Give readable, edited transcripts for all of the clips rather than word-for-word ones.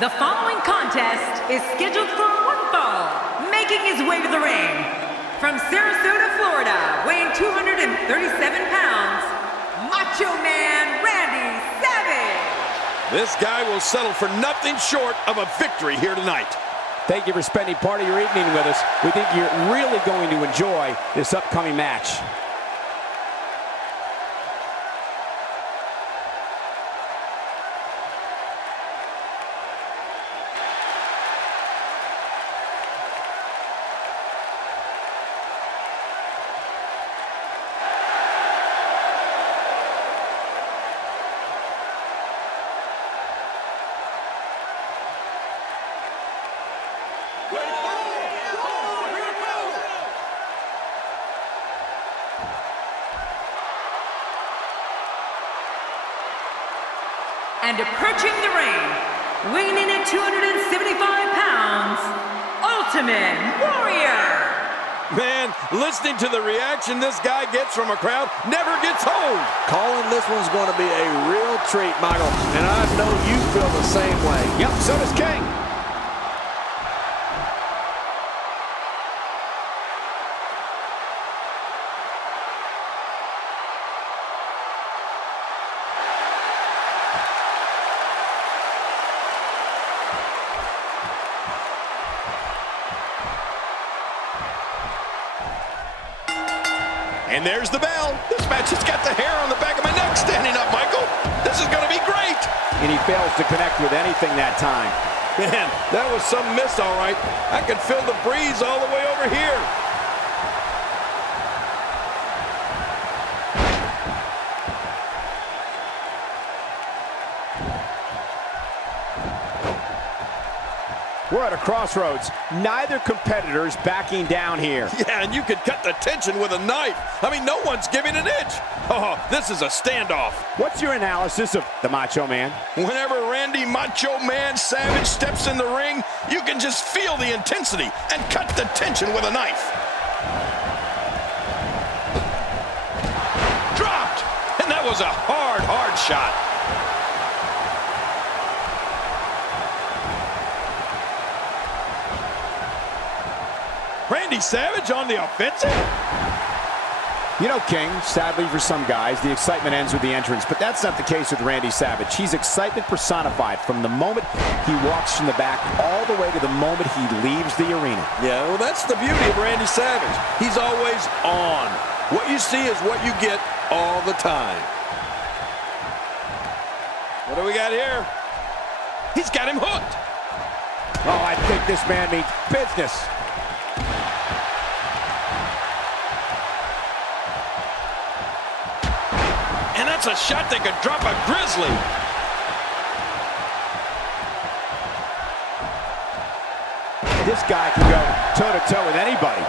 The following contest is scheduled for one fall. Making his way to the ring, from Sarasota, Florida, weighing 237 pounds, Macho Man Randy Savage. This guy will settle for nothing short of a victory here tonight. Thank you for spending part of your evening with us. We think you're really going to enjoy this upcoming match. And approaching the ring, weighing in at 275 pounds, Ultimate Warrior. Man, listening to the reaction this guy gets from a crowd never gets old. Calling this one's going to be a real treat, Michael. And I know you feel the same way. Yep, so does King. And there's the bell. This match has got the hair on the back of my neck standing up, Michael. This is going to be great. And he fails to connect with anything that time. Man, that was some miss, all right. I could feel the breeze all the way over here. We're at a crossroads. Neither competitor is backing down here. Yeah, and you could cut the tension with a knife. I mean, no one's giving an inch. Oh, this is a standoff. What's your analysis of the Macho Man? Whenever Randy Macho Man Savage steps in the ring, you can just feel the intensity and cut the tension with a knife. Dropped! And that was a hard shot. Randy Savage on the offensive? You know, King, sadly for some guys, the excitement ends with the entrance, but that's not the case with Randy Savage. He's excitement personified from the moment he walks from the back all the way to the moment he leaves the arena. Yeah, well, that's the beauty of Randy Savage. He's always on. What you see is what you get all the time. What do we got here? He's got him hooked. Oh, I think this man means business. And that's a shot that could drop a grizzly. This guy can go toe-to-toe with anybody.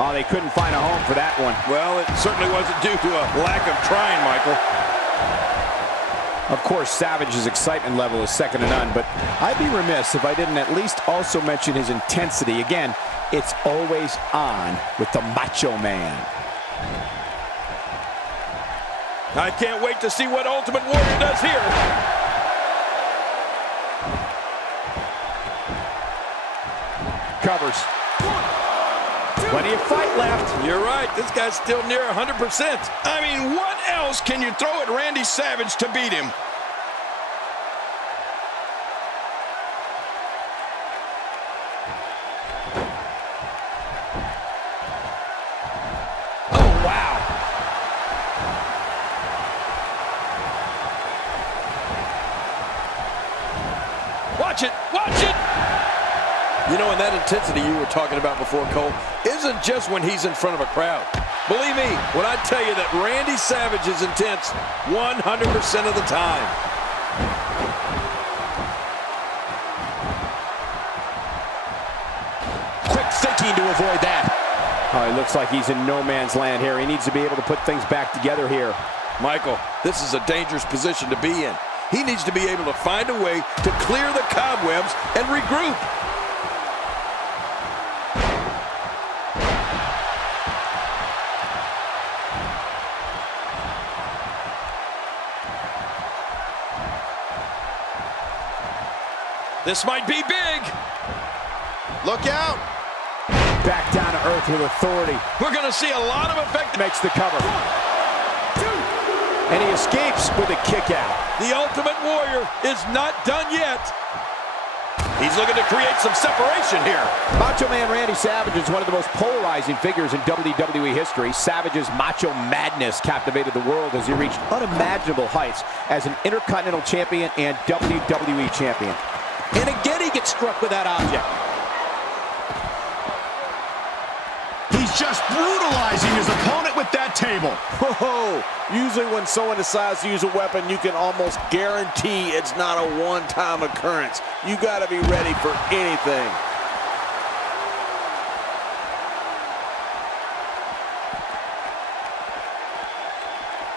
Oh, they couldn't find a home for that one. Well, it certainly wasn't due to a lack of trying, Michael. Of course, Savage's excitement level is second to none, but I'd be remiss if I didn't at least also mention his intensity. Again, it's always on with the Macho Man. I can't wait to see what Ultimate Warrior does here. Covers. Plenty of fight left. You're right. This guy's still near 100%. I mean, what else can you throw at Randy Savage to beat him? Oh, wow. Watch it. Watch it. You know, and that intensity you were talking about before, Cole, isn't just when he's in front of a crowd. Believe me when I tell you that Randy Savage is intense 100% of the time. Quick thinking to avoid that. Oh, it looks like he's in no man's land here. He needs to be able to put things back together here. Michael, this is a dangerous position to be in. He needs to be able to find a way to clear the cobwebs and regroup. This might be big. Look out. Back down to earth with authority. We're going to see a lot of effect. Makes the cover. 1, 2. And he escapes with a kick out. The Ultimate Warrior is not done yet. He's looking to create some separation here. Macho Man Randy Savage is one of the most polarizing figures in WWE history. Savage's macho madness captivated the world as he reached unimaginable heights as an Intercontinental Champion and WWE Champion. And again, he gets struck with that object. He's just brutalizing his opponent with that table. Whoa! Usually when someone decides to use a weapon, you can almost guarantee it's not a one-time occurrence. You got to be ready for anything.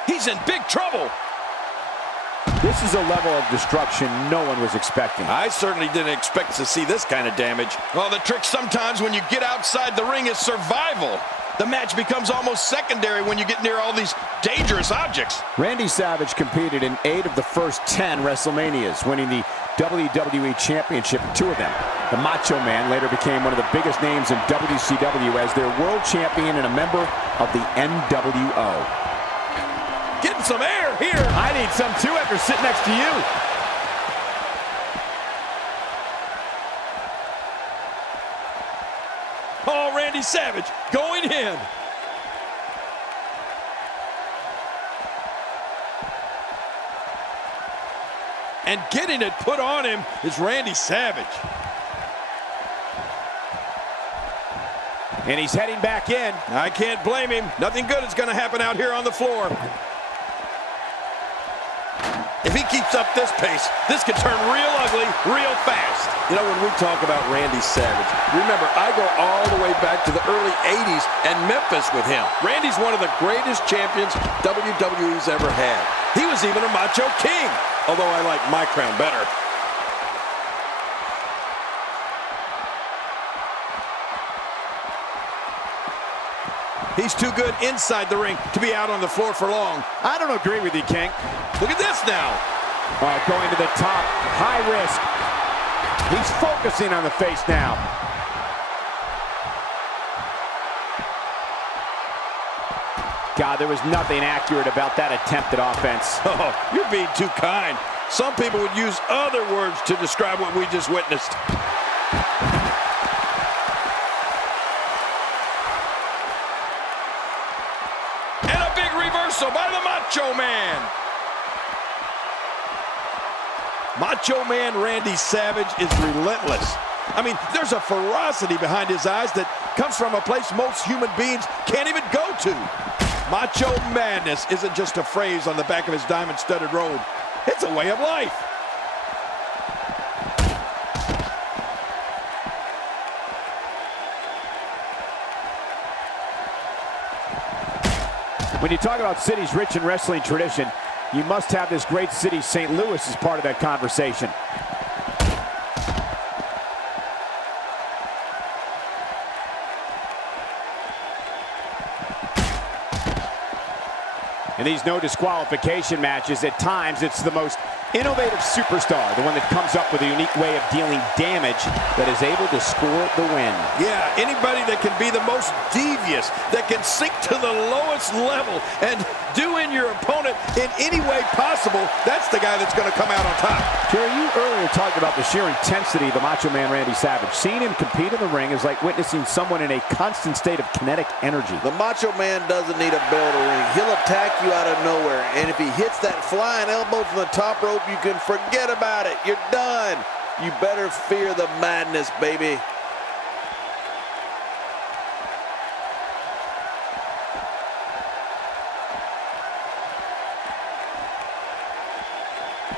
He's in big trouble. This is a level of destruction no one was expecting. I certainly didn't expect to see this kind of damage. Well, the trick sometimes when you get outside the ring is survival. The match becomes almost secondary when you get near all these dangerous objects. Randy Savage competed in 8 of the first 10 WrestleManias, winning the WWE Championship in 2 of them. The Macho Man later became one of the biggest names in WCW as their world champion and a member of the NWO. Getting some air here. I need some too after sitting next to you. Oh, Randy Savage going in. And getting it put on him is Randy Savage. And he's heading back in. I can't blame him. Nothing good is going to happen out here on the floor. If he keeps up this pace, this could turn real ugly real fast. You know, when we talk about Randy Savage, remember, I go all the way back to the early 80s and Memphis with him. Randy's one of the greatest champions WWE's ever had. He was even a Macho King, although I like my crown better. He's too good inside the ring to be out on the floor for long. I don't agree with you, King. Look at this now. Going to the top, high risk. He's focusing on the face now. God, there was nothing accurate about that attempted offense. Oh, you're being too kind. Some people would use other words to describe what we just witnessed. By the Macho Man. Macho Man Randy Savage is relentless. I mean, there's a ferocity behind his eyes that comes from a place most human beings can't even go to. Macho Madness isn't just a phrase on the back of his diamond-studded robe. It's a way of life. When you talk about cities rich in wrestling tradition, you must have this great city, St. Louis, as part of that conversation. In these no disqualification matches, at times it's the most innovative superstar, the one that comes up with a unique way of dealing damage that is able to score the win. Yeah, anybody that can be the most devious, that can sink to the lowest level and do in your opponent in any way possible, that's the guy that's going to come out on top. Jerry, you earlier talked about the sheer intensity of the Macho Man Randy Savage. Seeing him compete in the ring is like witnessing someone in a constant state of kinetic energy. The Macho Man doesn't need a bell to ring. He'll attack you out of nowhere, and if he hits that flying elbow from the top rope, you can forget about it. You're done. You better fear the madness, baby.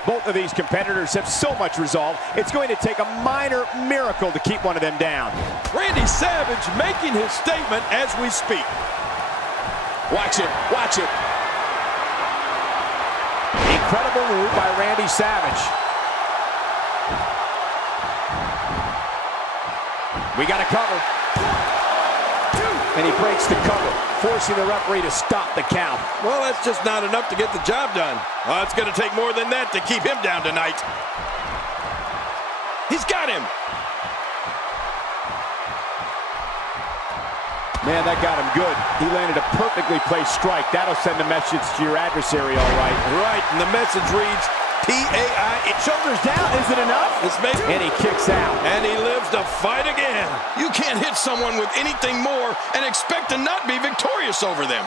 Both of these competitors have so much resolve, it's going to take a minor miracle to keep one of them down. Randy Savage making his statement as we speak. Watch it, watch it. Incredible move by Randy Savage. We got a cover. And he breaks the cover, forcing the referee to stop the count. Well, that's just not enough to get the job done. It's going to take more than that to keep him down tonight. He's got him. Man, that got him good. He landed a perfectly placed strike. That'll send a message to your adversary, all right. Right, and the message reads, P-A-I. Shoulders down, is it enough? And he kicks out. And he lives to fight again. You can't hit someone with anything more and expect to not be victorious over them.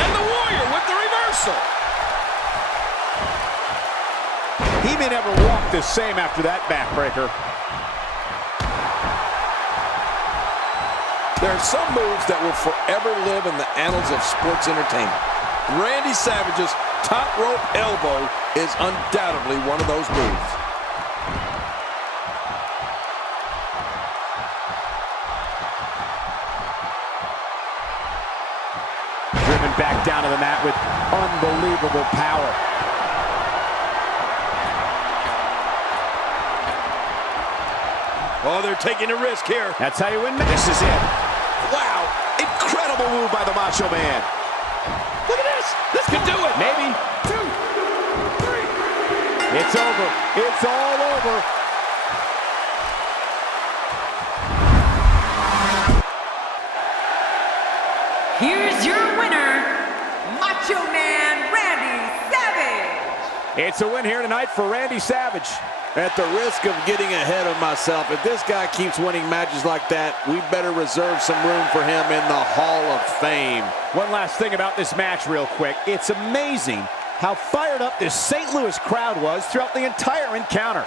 And the Warrior with the reversal. He may never walk the same after that backbreaker. There are some moves that will forever live in the annals of sports entertainment. Randy Savage's top rope elbow is undoubtedly one of those moves. Driven back down to the mat with unbelievable power. Oh, they're taking a risk here. That's how you win. This is it. Wow. Incredible move by the Macho Man. Look at this. This could do it. Maybe. 2, 3. It's over. It's all over. Here's your winner, Macho Man Randy Savage. It's a win here tonight for Randy Savage. At the risk of getting ahead of myself, if this guy keeps winning matches like that, we better reserve some room for him in the Hall of Fame. One last thing about this match real quick. It's amazing how fired up this St. Louis crowd was throughout the entire encounter.